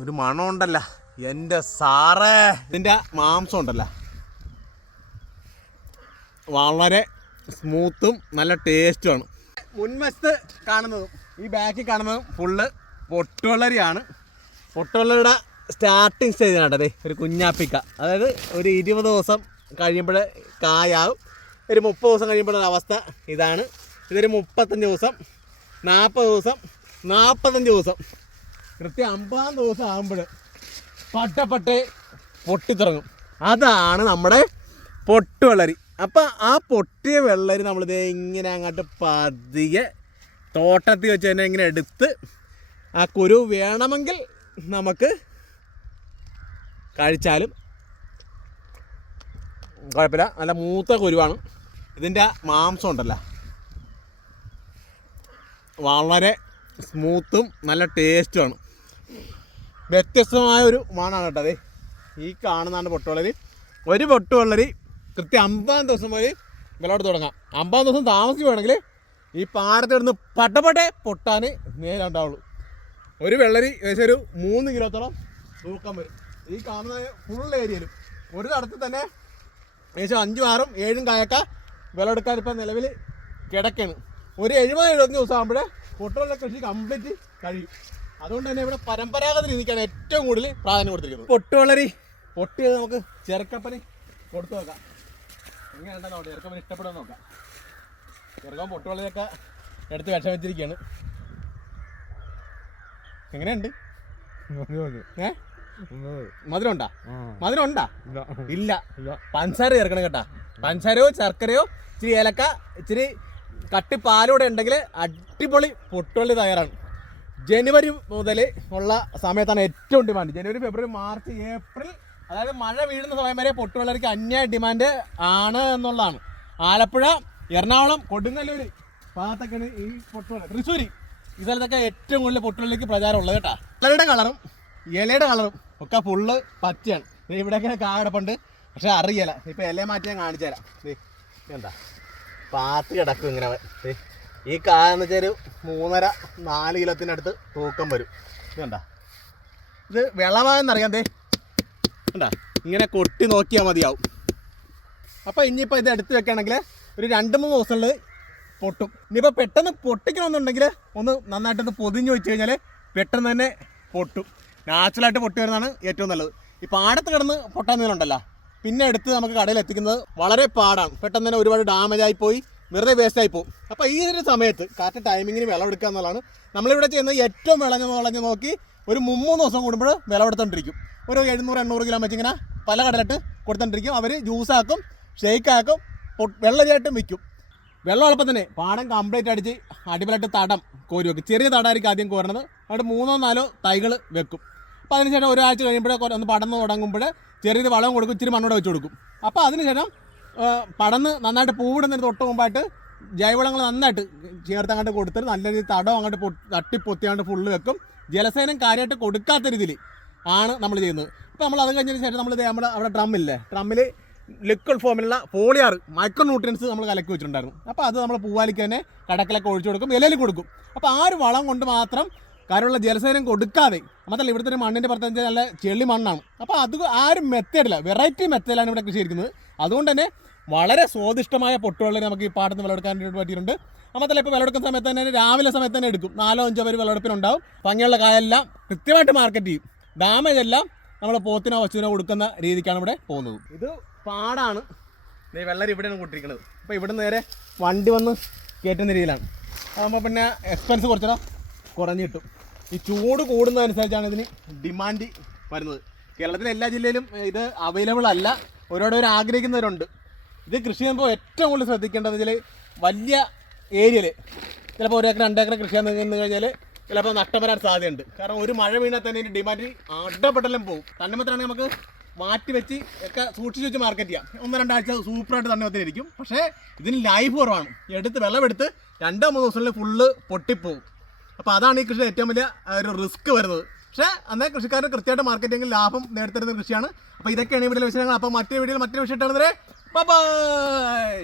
ഒരു മണമുണ്ടല്ല. എന്റെ സാറേ. ഇതിന്റെ മാംസം ഉണ്ടല്ല വളരെ സ്മൂത്തും നല്ല ടേസ്റ്റുമാണ് മുൻവശത്ത് കാണുന്നതും ഈ ബാക്കിൽ കാണുന്നതും ഫുള്ള് പൊട്ടുവളരിയാണ് പൊട്ടുവളരിയുടെ സ്റ്റാർട്ടിങ് സ്റ്റേജിനാണ് അതെ ഒരു കുഞ്ഞാപ്പിക്ക. അതായത് ഒരു ഇരുപത് ദിവസം കഴിയുമ്പോൾ കായാവും. ഒരു മുപ്പത് ദിവസം കഴിയുമ്പോഴുള്ള അവസ്ഥ ഇതാണ്. ഇതൊരു മുപ്പത്തഞ്ച് ദിവസം നാൽപ്പത് ദിവസം നാൽപ്പത്തഞ്ച് ദിവസം. കൃത്യം അമ്പതാം ദിവസം ആകുമ്പോൾ പട്ടപ്പട്ട് പൊട്ടിത്തുടങ്ങും. അതാണ് നമ്മുടെ പൊട്ടുവെള്ളരി അപ്പം ആ പൊട്ടിയ വെള്ളരി നമ്മളിത് ഇങ്ങനെ അങ്ങോട്ട് പതിയെ തോട്ടത്തിൽ വെച്ച് തന്നെ ഇങ്ങനെ എടുത്ത് ആ കുരു വേണമെങ്കിൽ നമുക്ക് കഴിച്ചാലും കുഴപ്പമില്ല. നല്ല മൂത്ത കുരുവാണ്. ഇതിന്റെ മാംസം ഉണ്ടല്ലോ. വളരെ സ്മൂത്തും നല്ല ടേസ്റ്റുമാണ് വ്യത്യസ്തമായ ഒരു മണാണ് കേട്ടോ അതെ ഈ കാണുന്നതാണ് പൊട്ടുവളരി ഒരു പൊട്ടുവളരി കൃത്യം അമ്പതാം ദിവസം വരെ വിളവെടുത്ത് തുടങ്ങാം. അമ്പതാം ദിവസം താമസിക്കുകയാണെങ്കിൽ ഈ പാടത്ത് കിടന്ന് പട്ടപ്പട്ടെ പൊട്ടാൻ നേരെ ഉണ്ടാവുള്ളൂ. ഒരു വെള്ളരി ഏകദേശം ഒരു മൂന്ന് കിലോത്തോളം തൂക്കം വരും. ഈ കാണുന്ന ഫുൾ ഏരിയയിലും ഒരു തടത്തിൽ തന്നെ ഏകദേശം അഞ്ചും ആറും ഏഴും കായക്ക വിളവെടുക്കാൻ ഇപ്പം നിലവിൽ കിടക്കാണ്. ഒരു എഴുപത് എഴുപത്തഞ്ച് ദിവസം ആകുമ്പോഴേ പൊട്ടുള്ള കൃഷി കംപ്ലീറ്റ് കഴിയും. അതുകൊണ്ട് തന്നെ ഇവിടെ പരമ്പരാഗത രീതിക്കാണ് ഏറ്റവും കൂടുതൽ പ്രാധാന്യം കൊടുത്തിരിക്കുന്നത്. പൊട്ടുവളരി പൊട്ടി നമുക്ക് ചെറുക്കപ്പന് കൊടുത്തു നോക്കാം. എങ്ങനെയുണ്ടെന്ന് നോക്കാം. ചെറുക്കപ്പന് ഇഷ്ടപ്പെടുമെന്ന് നോക്കാം. ചെറുക്കൻ പൊട്ടുവളരിയൊക്കെ എടുത്ത് വിഷം വെച്ചിരിക്കുകയാണ് എങ്ങനെയുണ്ട് ഏ? മധുരം ഉണ്ടാ മധുരം ഉണ്ടാ ഇല്ല. പഞ്ചസാര ചേർക്കണം കേട്ടാ. പഞ്ചസാരയോ ശർക്കരയോ ഇച്ചിരി ഏലക്ക ഇച്ചിരി കട്ടി പാലൂടെ ഉണ്ടെങ്കിൽ അടിപൊളി പൊട്ടുള്ളി തയ്യാറാണ്. ജനുവരി മുതൽ ഉള്ള സമയത്താണ് ഏറ്റവും ഡിമാൻഡ് ജനുവരി ഫെബ്രുവരി മാർച്ച് ഏപ്രിൽ അതായത് മഴ വീഴുന്ന സമയം വരെ പൊട്ടുവിളർക്ക് അന്യായ ഡിമാൻഡ് ആണ് എന്നുള്ളതാണ്. ആലപ്പുഴ എറണാകുളം കൊടുങ്ങല്ലൂർ ഭാഗത്തൊക്കെയാണ് ഈ പൊട്ടുവിള തൃശ്ശൂർ ഈ സ്ഥലത്തൊക്കെ ഏറ്റവും കൂടുതൽ പൊട്ടുവെള്ളിക്ക് പ്രചാരം ഉള്ളത് കേട്ടോ. ഇലയുടെ കളറും ഇലയുടെ കളറും ഒക്കെ ഫുള്ള് പച്ചയാണ്. ഇവിടെയൊക്കെ കാടപ്പുണ്ട്. പക്ഷെ അറിയില്ല. ഇപ്പം ഇല മാറ്റി ഞാൻ കാണിച്ചു തരാം എന്താ പാത്ത് കിടക്കും ഇങ്ങനെ. ഈ കാന്ന് വെച്ചാൽ ഒരു മൂന്നര നാല് കിലോത്തിനടുത്ത് തൂക്കം വരും. ഇതുണ്ട ഇത് വിളവാന്നറിയാം ദേ. ഇങ്ങനെ കൊട്ടി നോക്കിയാൽ മതിയാവും. അപ്പോൾ ഇനിയിപ്പോൾ ഇത് എടുത്ത് വെക്കുകയാണെങ്കിൽ ഒരു രണ്ട് മൂന്ന് ദിവസങ്ങളിൽ പൊട്ടും. ഇനിയിപ്പോൾ പെട്ടെന്ന് പൊട്ടിക്കണമെന്നുണ്ടെങ്കിൽ ഒന്ന് നന്നായിട്ടൊന്ന് പൊതിഞ്ഞ് വെച്ച് കഴിഞ്ഞാൽ പെട്ടെന്ന് തന്നെ പൊട്ടും. നാച്ചുറലായിട്ട് പൊട്ടി വരുന്നതാണ് ഏറ്റവും നല്ലത്. ഈ പാടത്ത് കിടന്ന് പൊട്ടാൻ നീളുണ്ടല്ലോ പിന്നെ എടുത്ത് നമുക്ക് കടയിൽ എത്തിക്കുന്നത് വളരെ പാടാണ്. പെട്ടെന്ന് തന്നെ ഒരുപാട് ഡാമേജ് പോയി. വെറുതെ വേസ്റ്റ് ആയി പോകും. അപ്പോൾ ഈ ഒരു സമയത്ത് കറക്റ്റ് ടൈമിങ്ങിന് വിളവെടുക്കുക എന്നുള്ളതാണ് നമ്മളിവിടെ ചെയ്യുന്നത് ഏറ്റവും വിളഞ്ഞ് വിളഞ്ഞ് നോക്കി ഒരു മുമ്മൂന്ന് ദിവസം കൂടുമ്പോൾ വിളവെടുത്തോണ്ടിരിക്കും ഒരു എഴുന്നൂറ് എണ്ണൂറ് കിലോ വെച്ച് ഇങ്ങനെ പല കടലിട്ട് കൊടുത്തോണ്ടിരിക്കും. അവർ ജ്യൂസാക്കും ഷെയ്ക്കാക്കും വെള്ളരിയായിട്ടും വിൽക്കും. വെള്ളം എളുപ്പം തന്നെ പാടം കംപ്ലീറ്റ് അടിച്ച് അടിപൊളിയായിട്ട് തടം കോരി വെക്കും. ചെറിയ തടമായിരിക്കും ആദ്യം കോരണത്. അവിടെ മൂന്നോ നാലോ തൈകൾ വെക്കും. അപ്പോൾ അതിനുശേഷം ഒരാഴ്ച കഴിയുമ്പോഴേ ഒന്ന് പടന്ന് തുടങ്ങുമ്പോൾ ചെറിയൊരു വളം കൊടുക്കും ഇച്ചിരി മണ്ണോടെ വെച്ച് കൊടുക്കും. അപ്പോൾ അതിനുശേഷം പടന്ന് നന്നായിട്ട് പൂവിടുന്നതിന് തൊട്ട് മുമ്പായിട്ട് ജൈവവളങ്ങൾ നന്നായിട്ട് ചേർത്ത് അങ്ങോട്ട് കൊടുത്തിട്ട് നല്ല രീതിയിൽ തടം അങ്ങോട്ട് പൊ തട്ടി പൊത്തിയാണ്ട് ഫുള്ള് വെക്കും. ജലസേനം കാര്യമായിട്ട് കൊടുക്കാത്ത രീതിയിൽ ആണ് നമ്മൾ ചെയ്യുന്നത്. അപ്പോൾ നമ്മൾ അത് കഴിഞ്ഞതിന് ശേഷം നമ്മൾ നമ്മുടെ അവിടെ ഡ്രമ്മില്ലേ ഡ്രമ്മിൽ ലിക്വിഡ് ഫോമിലുള്ള പോളിയാർ മൈക്രോ ന്യൂട്രിയൻസ് നമ്മൾ കലക്കി വെച്ചിട്ടുണ്ടായിരുന്നു. അപ്പോൾ അത് നമ്മൾ പൂവാലിക്ക് തന്നെ കടക്കിലൊക്കെ ഒഴിച്ചു കൊടുക്കും ഇലയിൽ കൊടുക്കും. അപ്പോൾ ആ ഒരു വളം കൊണ്ട് മാത്രം കാര്യമുള്ള ജലസേനം കൊടുക്കാതെ. മാത്രമല്ല ഇവിടുത്തെ മണ്ണിന്റെ പുറത്ത് നല്ല ചെളി മണ്ണാണ്. അപ്പോൾ അത് ആ ഒരു മെത്തേഡില്ല വെറൈറ്റി മെത്തേഡിലാണ് ഇവിടെ കൃഷി ചെയ്യുന്നത് അതുകൊണ്ട് തന്നെ വളരെ സ്വാദിഷ്ടമായ പൊട്ടുവെള്ളം നമുക്ക് ഈ പാടത്ത് വിളവെടുക്കാൻ പറ്റിയിട്ടുണ്ട്. മാത്രമല്ല ഇപ്പോൾ വിളവെടുക്കുന്ന സമയത്ത് തന്നെ രാവിലെ സമയത്ത് തന്നെ എടുക്കും. നാലോ അഞ്ചോ പേര് വിളവെടുപ്പിനുണ്ടാവും. ഭംഗിയുള്ള കായെല്ലാം കൃത്യമായിട്ട് മാർക്കറ്റ് ചെയ്യും. ഡാമേജ് എല്ലാം നമ്മൾ പോത്തിനോ പശുവിനോ കൊടുക്കുന്ന രീതിക്കാണ് ഇവിടെ പോകുന്നത്. ഇത് പാടാണ്. ഈ വെള്ളരി ഇവിടെയാണ് കൂട്ടിയിരിക്കുന്നത് അപ്പോൾ ഇവിടെ നേരെ വണ്ടി വന്ന് കയറ്റുന്ന രീതിയിലാണ്. അതാകുമ്പോൾ പിന്നെ എക്സ്പെൻസ് കുറച്ചുകൂടെ കുറഞ്ഞു കിട്ടും. ഈ ചൂട് കൂടുന്നതനുസരിച്ചാണ് ഇതിന് ഡിമാൻഡ് വരുന്നത്. കേരളത്തിലെ എല്ലാ ജില്ലയിലും ഇത് അവൈലബിൾ അല്ല. ഒരോടൊരു ആഗ്രഹിക്കുന്നവരുണ്ട്. ഇത് കൃഷി ചെയ്യുമ്പോൾ ഏറ്റവും കൂടുതൽ ശ്രദ്ധിക്കേണ്ടത് വെച്ചാൽ വലിയ ഏരിയയിൽ ചിലപ്പോൾ ഒരു ഏക്കർ കൃഷി ഏക്കർ കൃഷി നിന്ന് കഴിഞ്ഞാൽ ചിലപ്പോൾ നഷ്ടം വരാൻ സാധ്യതയുണ്ട്. കാരണം ഒരു മഴ വീണാൽ തന്നെ ഇതിന്റെ ഡിമാൻഡ് അഡപ്പെട്ടെല്ലാം പോകും തണ്ണിമത്താണെങ്കിൽ നമുക്ക് മാറ്റി വെച്ച് ഒക്കെ സൂക്ഷിച്ച് വെച്ച് മാർക്കറ്റ് ചെയ്യാം. ഒന്ന് രണ്ടാഴ്ച സൂപ്പറായിട്ട് തണ്ണിമത്തിനിരിക്കും പക്ഷേ ഇതിന് ലൈഫ് കുറവാണ്. എടുത്ത് വെള്ളമെടുത്ത് രണ്ടോ മൂന്ന് ദിവസങ്ങളിൽ ഫുള്ള് പൊട്ടിപ്പോവും. അപ്പോൾ അതാണ് ഈ കൃഷി ഏറ്റവും വലിയ ഒരു റിസ്ക് വരുന്നത്. പക്ഷേ അന്നേ കൃഷിക്കാരന് കൃത്യമായിട്ട് മാർക്കറ്റിംഗിൽ ലാഭം നേടിത്തരുന്ന കൃഷിയാണ്. അപ്പോൾ ഇതൊക്കെയാണ് ഇവിടെ വിശേഷങ്ങൾ. അപ്പോൾ മറ്റൊരു വീഡിയോയിൽ മറ്റൊരു വിഷയമായിട്ട് ബൈ